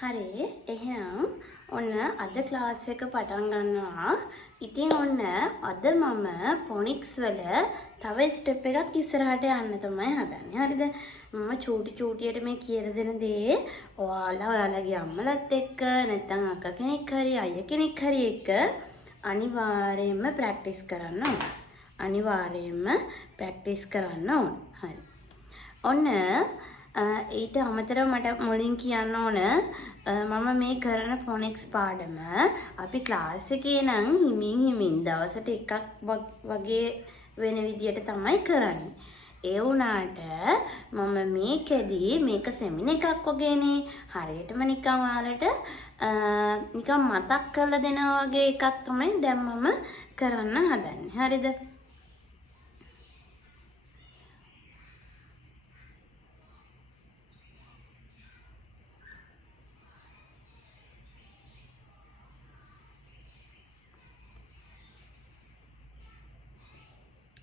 හරි එහෙනම් ඔන්න අද ක්ලාස් එක පටන් ගන්නවා. ඉතින් ඔන්න අද මම ෆොනික්ස් වල තව ස්ටෙප් එකක් ඉස්සරහට යන්න තමයි හදන්නේ. හරිද? මම චූටියට මේ කියලා දෙන දේ ඔයාලගේ අම්මලත් එක්ක නැත්නම් අක්කා කෙනෙක් හරි අයියා කෙනෙක් හරි එක්ක අනිවාර්යයෙන්ම ප්‍රැක්ටිස් කරන්න ඕන. අනිවාර්යයෙන්ම ප්‍රැක්ටිස් කරන්න ඕන. හරි. ඔන්න ඊට අමතරව මට මුලින් කියන්න ඕන මම මේ කරන ෆොනික්ස් පාඩම අපි ක්ලාස් එකේ නම් හිමින් දවසට එකක් වගේ වෙන විදියට තමයි කරන්නේ. ඒ වුණාට මම මේකෙදී මේක සෙමින එකක් වගේනේ හරියටම නිකන් ඔයාලට නිකන් මතක් කරලා දෙනවා වගේ එකක් තමයි දැන් මම කරන්න හදන්නේ. හරිද?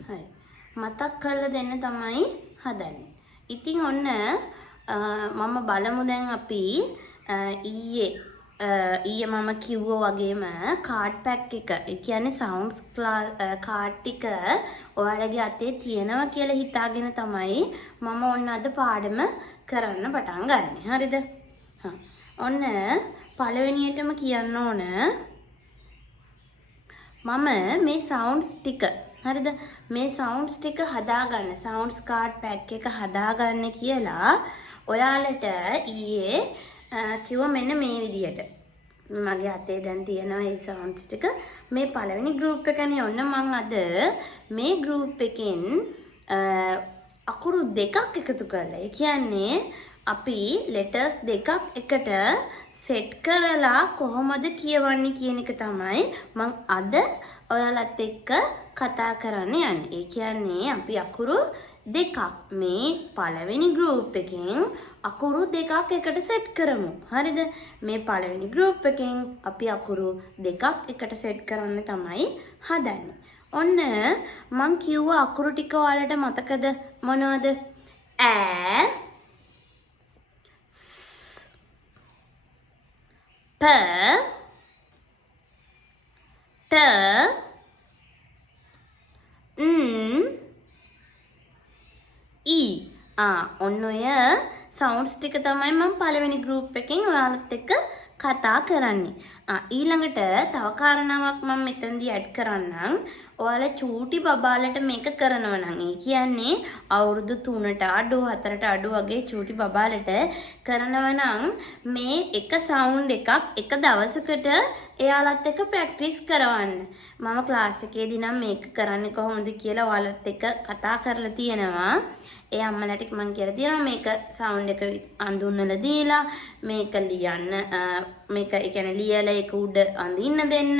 හරි. මතක් කරලා දෙන්න තමයි හදන්නේ. ඉතින් ඔන්න මම බලමු දැන් අපි ඊයේ මම කිව්වා වගේම කාඩ් පැක් එක. ඒ කියන්නේ සවුන්ඩ්ස් කාඩ් ටික ඔයාලගේ අතේ තියෙනවා කියලා හිතාගෙන තමයි මම ඔන්න අද පාඩම කරන්න පටන් ගන්නෙ. හරිද? ඔන්න පළවෙනියටම කියන්න ඕන මම මේ සවුන්ඩ්ස් ටික හරිද මේ සවුන්ඩ්ස් ටික හදාගන්න සවුන්ඩ්ස් කාඩ් පැක් එක හදාගන්න කියලා ඔයාලට ඊයේ කිව්වා මෙන්න මේ විදියට මගේ අතේ දැන් තියෙනවා මේ සවුන්ඩ්ස් ටික මේ පළවෙනි ගෲප් එකනේ ඔන්න මම අද මේ ගෲප් එකෙන් අකුරු දෙකක් එකතු කරලා ඒ කියන්නේ අපි ලෙටර්ස් දෙකක් එකට සෙට් කරලා කොහොමද කියවන්නේ කියන එක තමයි මම අද ඔයාලත් එක්ක කතා කරන්න යන්නේ. ඒ කියන්නේ අපි අකුරු දෙකක් මේ පළවෙනි ගෲප් එකෙන් අකුරු දෙකක් එකට සෙට් කරමු. හරිද? මේ පළවෙනි ගෲප් එකෙන් අපි අකුරු දෙකක් එකට සෙට් කරන්න තමයි හදන්නේ. ඔන්න මං කිව්ව අකුරු ටික ඔයාලට මතකද මොනවද? ඈ ස් ප ට ඊ ඔන්න ඔය සවුන්ඩ්ස් ටික තමයි මම පළවෙනි ගෲප් එකෙන් ඔයාලත් එක්ක කතා කරන්නේ. ඊළඟට තව කාරණාවක් මම මෙතනදී ඇඩ් කරන්නම්. ඔයාලා චූටි බබාලට මේක කරනවා නම් ඒ කියන්නේ අවුරුදු 3ට අඩු 4ට අඩු වගේ චූටි බබාලට කරනවා නම් මේ එක සවුන්ඩ් එකක් එක දවසකට එයාලත් එක්ක ප්‍රැක්ටිස් කරවන්න. මම ක්ලාස් එකේදී නම් මේක කරන්නේ කොහොමද කියලා ඔයාලත් එක්ක කතා කරලා තියෙනවා. ඒ අම්මලාට මම කියලා තියෙනවා මේක සවුන්ඩ් එක අඳුන්වලා දීලා මේක ලියන්න මේක ඒ කියන්නේ ලියලා ඒක උඩ අඳින්න දෙන්න.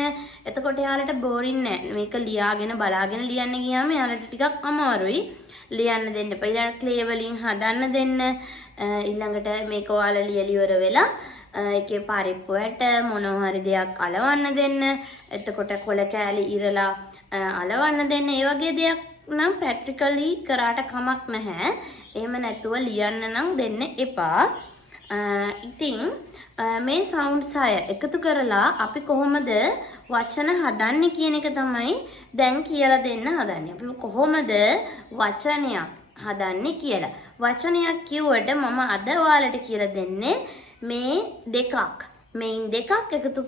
එතකොට එයාලට බෝරින් නෑ. මේක ලියාගෙන බලාගෙන ලියන්න ගියාම එයාලට ටිකක් අමාරුයි. ලියන්න දෙන්න එපා. ඊළඟ ක්ලේ වලින් හදන්න දෙන්න. ඊළඟට මේක ඔයාලා ලියලා ඉවර වෙලා ඒකේ පරිප්පු ඇට මොනවා හරි දෙයක් අලවන්න දෙන්න. එතකොට කොළ කෑලි ඉරලා අලවන්න දෙන්න. ඒ වගේ දෙයක් නම් ප්‍රැක්ටිකලි කරාට කමක් නැහැ. එහෙම නැතුව ලියන්න නම් දෙන්න එපා. ඉතින් මේ සවුන්ඩ්ස් 6 එකතු කරලා අපි කොහොමද වචන හදන්නේ කියන එක තමයි දැන් කියලා දෙන්න හදන්නේ. අපි කොහොමද වචනයක් හදන්නේ කියලා. වචනයක් කිව්වට මම අද ඔයාලට කියලා දෙන්නේ මේ දෙකක්. මේන් දෙකක් එකතු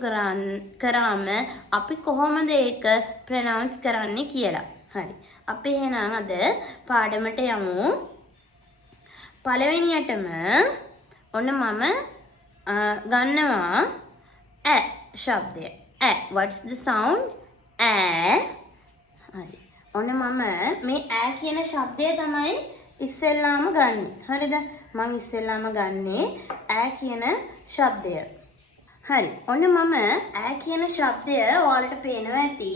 කරාම අපි කොහොමද ඒක ප්‍රොනවුන්ස් කරන්නේ කියලා. හරි. අපි එහෙනම් අද පාඩමට යමු. පළවෙනියටම ඔන්න මම ගන්නවා ඈ ශබ්දය. ඈ what's the sound? ඈ. හරි. ඔන්න මම මේ ඈ කියන ශබ්දය තමයි ඉස්සෙල්ලාම ගන්නෙ. හරිද? මම ඉස්සෙල්ලාම ගන්නෙ ඈ කියන ශබ්දය. හරි. ඔන්න මම ඈ කියන ශබ්දය ඔයාලට පේනවා ඇති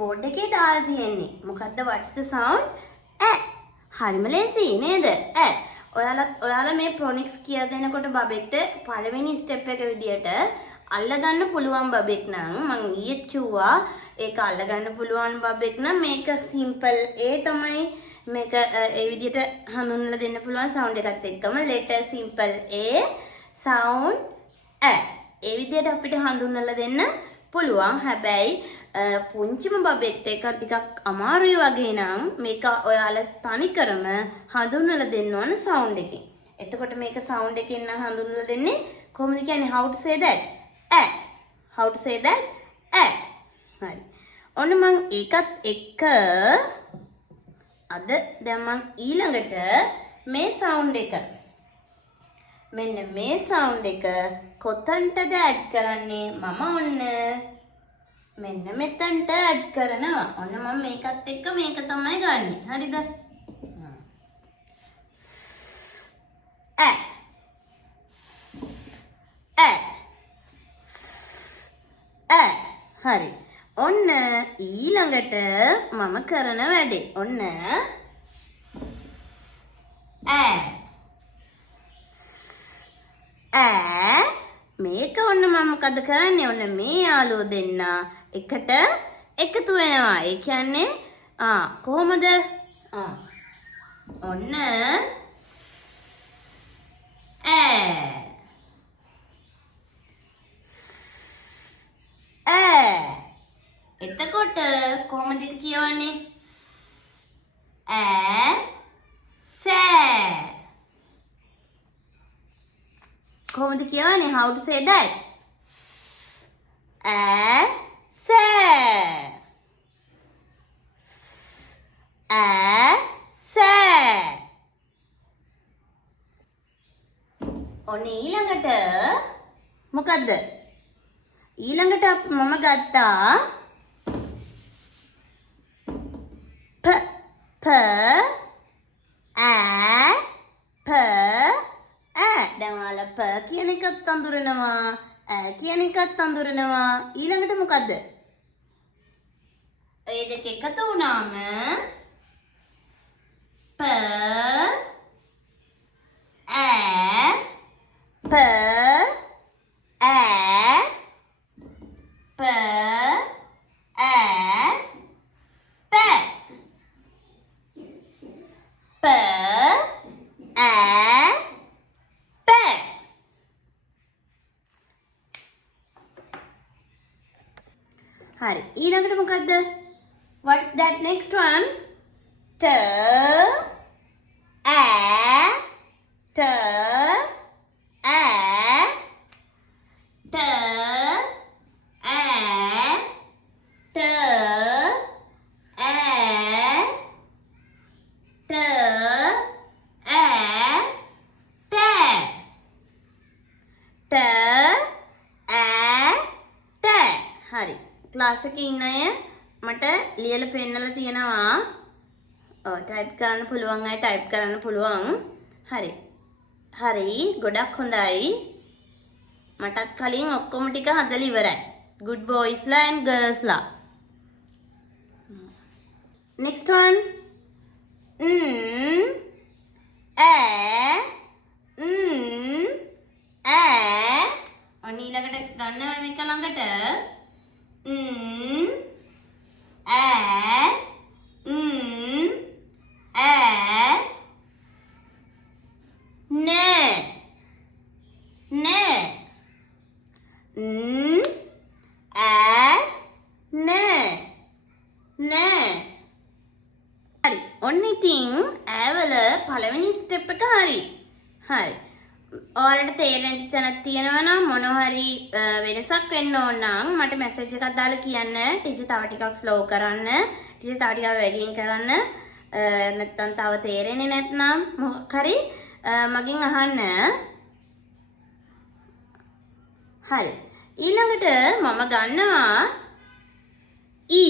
බෝඩ් එකේ දාලා තියෙන්නේ. මොකද්ද what's the sound? ඈ. හරිම ලේසි නේද? ඈ. ඔයාලා මේ ෆොනික්ස් කියලා දෙනකොට බබෙක්ට පළවෙනි ස්ටෙප් එක විදියට අල්ලගන්න පුළුවන් බබෙක් නම් මම ඊයේ කිව්වා ඒක අල්ලගන්න පුළුවන් බබෙක් නම් මේක සිම්පල් A තමයි මේක ඒ විදියට හඳුන්වලා දෙන්න පුළුවන් සවුන්ඩ් එකත් එක්කම letter simple A sound ඈ. ඒ විදිහට අපිට හඳුන්වලා දෙන්න පුළුවන්. හැබැයි පුංචිම බබෙත් එක ටිකක් අමාරුයි වගේ නම් මේක ඔයාලා තනිකරම හඳුන්වලා දෙන්න ඕන සවුන්ඩ් එකෙන්. එතකොට මේක සවුන්ඩ් එකෙන් නම් හඳුන්වලා දෙන්නේ කොහොමද කියන්නේ how to say that? ඈ. how to say that? ඈ. හරි. ඔන්න මං ඒකත් එක්ක අද දැන් මං ඊළඟට මේ සවුන්ඩ් එක මෙන්න මේ සවුන්ඩ් එක කොතනටද ඇඩ් කරන්නේ මම ඔන්න මෙන්න මෙතනට ඇඩ් කරනවා. ඔන්න මම මේකත් එක්ක මේක තමයි ගන්නෙ. හරිද? ඈ ඈ ඈ. හරි. ඔන්න ඊළඟට මම කරන වැඩේ. ඔන්න ඈ ඈ. මේක ඔන්න මම මොකද කරන්නේ? ඔන්න මේ යාළුවෝ දෙන්න එකට එකතු වෙනවා. ඒ කියන්නේ කොහොමද? ඔන්න ඈ ඈ. එතකොට කොහොමද කියවන්නේ? ඈ සෑ. කොහොමද කියවන්නේ? how to say that? ඈ සෑ. ඈ සෑ. ඔන්න ඊළඟට මොකද්ද? ඊළඟට මම ගත්තා ප ඈ ප ඈ. දැන් ඔයාලා ප කියන එකත් අඳුරනවා, ඈ කියන එකත් අඳුරනවා. ඊළඟට මොකද්ද? ඔය දෙක එකතු වුණාම ප ඈ ප ඈ ප ඈ පැ. ප ඈ පැ. හරි. ඊළඟට මොකද්ද? what's that next one? ට ඈ ට ඈ ට ඈ ට ඈ ට ඈ ටෑ. ට ඈ ටෑ. හරි. ක්ලාස් එකේ ඉන්න අය මට ලියලා පෙන්නලා තියෙනවා. ටයිප් කරන්න පුළුවන් අය ටයිප් කරන්න පුළුවන්. හරි. හරි. ගොඩක් හොඳයි. මටත් කලින් ඔක්කොම ටික හදලා ඉවරයි. good boys ලා and girls ලා. next one. ඈ ඈ. ඔන්න ඊළඟට ගන්නවා මේක ළඟට. ඈ ඈ නෑ නෑ. ඈ නෑ නෑ. හරි. ඔන්න ඉතින් ඈවල පළවෙනි ස්ටෙප් එක හරි. හරි. ඔයාලට තේරෙන තැනක් තියෙනවා නම් මොනවා හරි වෙනසක් වෙන්න ඕන නම් මට මැසේජ් එකක් දාලා කියන්න. ටීචර් තව ටිකක් ස්ලෝ කරන්න. ටීචර් තව ටිකක් වැඩියෙන් කරන්න. නැත්තම් තව තේරෙන්නේ නැත්නම් මොකක් හරි මගෙන් අහන්න. හරි. ඊළඟට මම ගන්නවා E.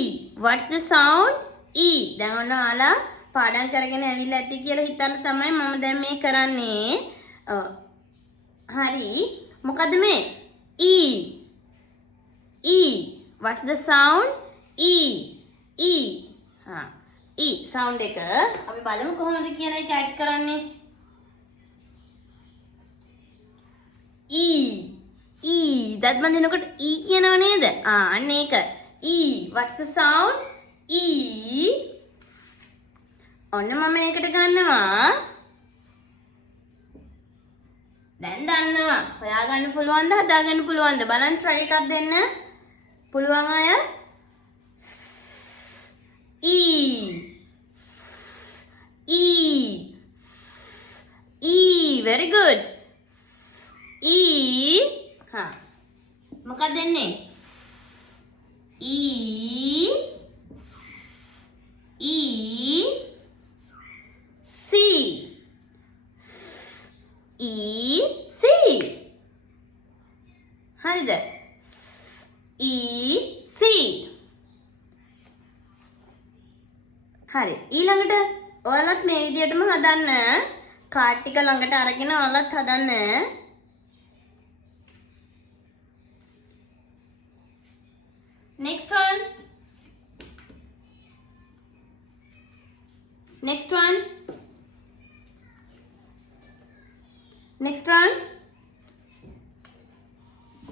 what's the sound? E. දැන් ඔන්න ඔයාලා පාඩම් කරගෙන ඇවිල්ලා ඇති කියලා හිතලා තමයි මම දැන් මේ කරන්නේ. හරි. මොකද්ද මේ? E. E. what's the sound? E. E. E sound එක අපි බලමු කොහොමද කියලා ඒක ඇඩ් කරන්නේ. E. E. දත් බඳිනකොට E කියනව නේද? අන්න ඒක. E. what's the sound? E. ඔන්න මම මේකට ගන්නවා දැන් දන්නවා. හොයාගන්න පුළුවන්ද හදාගන්න පුළුවන්ද? බලන්න try එකක් දෙන්න. පුළුවන් අය? E E E very good. E ha මොකක්ද දෙන්නේ? E E C E C හරිද? E C හරි. ඊළඟට ඔයාලත් මේ විදිහටම හදන්න. කාඩ් ටික ළඟට අරගෙන ඔයාලත් හදන්න. Next one. Next one. Next one.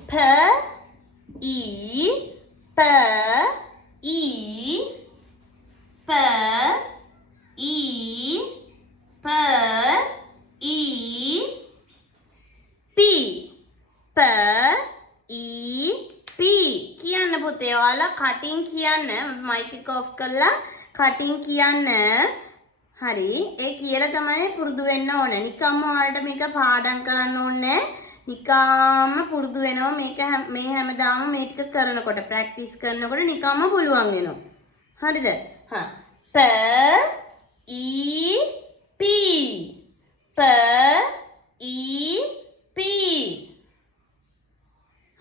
P E P E P E P E P P E P කියන්න පුතේ ඔයාලා කටින් කියන්න මයික් එක ඔෆ් කරලා කටින් කියන්න හරි ඒ කියලා තමයි පුරුදු වෙන්න ඕනේ නිකම්ම ඔයාලට මේක පාඩම් කරන්න ඕනේ නිකම්ම පුරුදු වෙනවා මේක මේ හැමදාම මේ ටික කරනකොට ප්‍රැක්ටිස් කරනකොට නිකම්ම පුළුවන් වෙනවා හරිද හා P E P P E P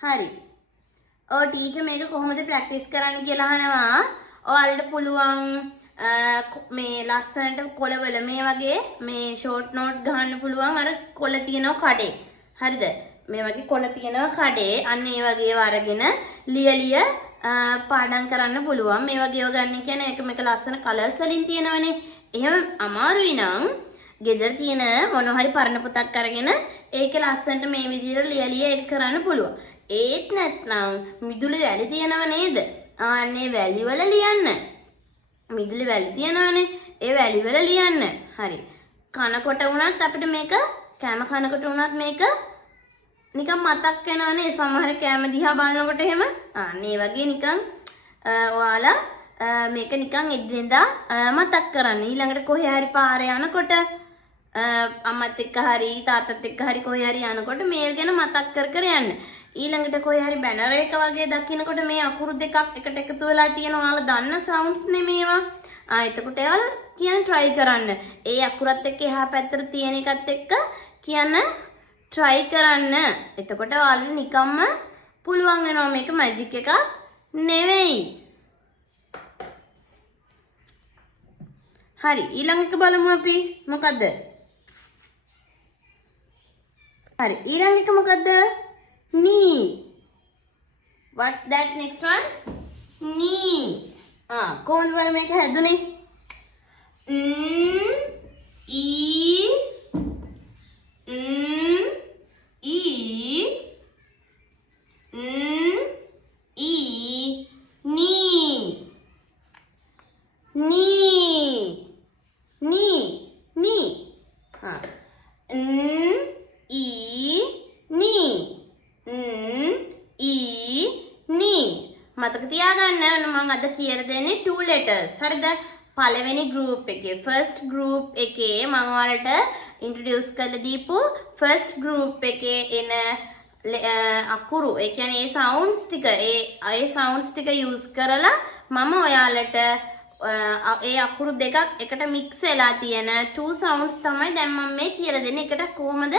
හරි ඔය ටීචර් මේක කොහොමද ප්‍රැක්ටිස් කරන්න කියලා අහනවා ඔයාලට පුළුවන් මේ ලස්සනට කොළවල මේ වගේ මේ ෂෝට් නෝට් ගහන්න පුළුවන් අර කොළ තියෙනවා කඩේ හරිද මේ වගේ කොළ තියෙනවා කඩේ අන්න ඒ වගේ ඒවා අරගෙන ලියලිය පාඩම් කරන්න පුළුවන් මේ වගේ ඒවා ගන්න කියන්නේ ඒක මේක ලස්සන කලර්ස් වලින් තියෙනවනේ එහෙම අමාරුයි නම් ගෙදර තියෙන මොන හරි පරණ පොතක් අරගෙන ඒක ලස්සනට මේ විදිහට ලියලිය ඒක කරන්න පුළුවන් ඒත් නැත්නම් මිදුලේ වැලි තියෙනව නේද ආන්නේ වැලි වල ලියන්න මිදුලේ වැලි තියෙනවනේ ඒ වැලි වල ලියන්න හරි කනකොට වුණත් අපිට මේක කැම කනකොට වුණත් මේක නිකන් මතක් වෙනවනේ සමහර කැම දිහා බලනකොට එහෙම අනේ වගේ නිකන් ඔයාලා මේක නිකන් එදිනෙදා මතක් කරන්න ඊළඟට කොහේ හරි පාරේ යනකොට අම්මත් එක්ක හරි තාත්තත් එක්ක හරි කොහේ හරි යනකොට මේ ගැන මතක් කර කර යන්න ඊළඟට කොහේ හරි බැනර් එක වගේ දකින්නකොට මේ අකුරු දෙකක් එකට එකතු වෙලා තියෙනවා ඔයාලා දන්න සවුන්ඩ්ස් නෙමේවා එතකොට ඔයාලා කියන්න try කරන්න ඒ අකුරත් එක්ක එහා පැත්තට තියෙන එකත් එක්ක කියන්න try කරන්න එතකොට ඔයාලට නිකම්ම පුළුවන් වෙනවා මේක මැජික් එකක් නෙවෙයි හරි ඊළඟ එක බලමු අපි මොකද්ද හරි ඊළඟ එක මොකද්ද knee what's that next one knee කොහොමද බලමු මේක හැදුනේ e E knee knee knee knee E knee E knee මතක තියාගන්න මම අද කියලා දෙන්නේ two letters හරිද පළවෙනි group එකේ first group එකේ මම ඔයාලට introduce කරලා දීපු first group එකේ එන අකුරු ඒ කියන්නේ ඒ sounds ටික ඒ sounds ටික use කරලා මම ඔයාලට ඒ අකුරු දෙකක් එකට mix වෙලා තියෙන two sounds තමයි දැන් මම මේ කියලා දෙන්නේ එකට කොහොමද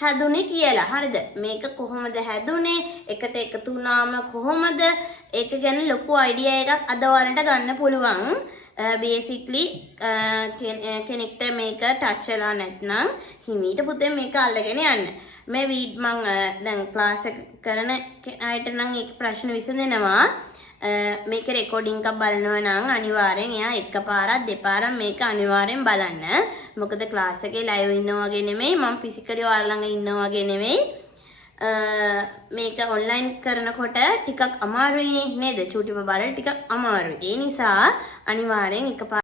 හැදුනේ කියලා හරිද මේක කොහොමද හැදුනේ එකට එකතු වුණාම කොහොමද ඒක ගැන ලොකු idea එකක් අද ඔයාලට ගන්න පුළුවන් basically කෙනෙක්ට මේක touch වෙලා නැත්නම් හිමීට පුතේ මේක අල්ලගෙන යන්න මේ මම දැන් ක්ලාස් එක කරන අයට නම් ඒක ප්‍රශ්න විසඳෙනවා මේක රෙකෝඩින් එකක් බලනවා නම් අනිවාර්යෙන් එයා එකපාරක් දෙපාරක් මේක අනිවාර්යෙන් බලන්න මොකද ක්ලාස් එකේ ලයිව් ඉන්නවා වගේ නෙමෙයි මම ෆිසිකලි ඔයාලා ළඟ ඉන්නවා වගේ නෙමෙයි මේක ඔන්ලයින් කරනකොට ටිකක් අමාරුයි නේද චූටි බබාලට ටිකක් අමාරුයි ඒ නිසා අනිවාර්යෙන් එකපාර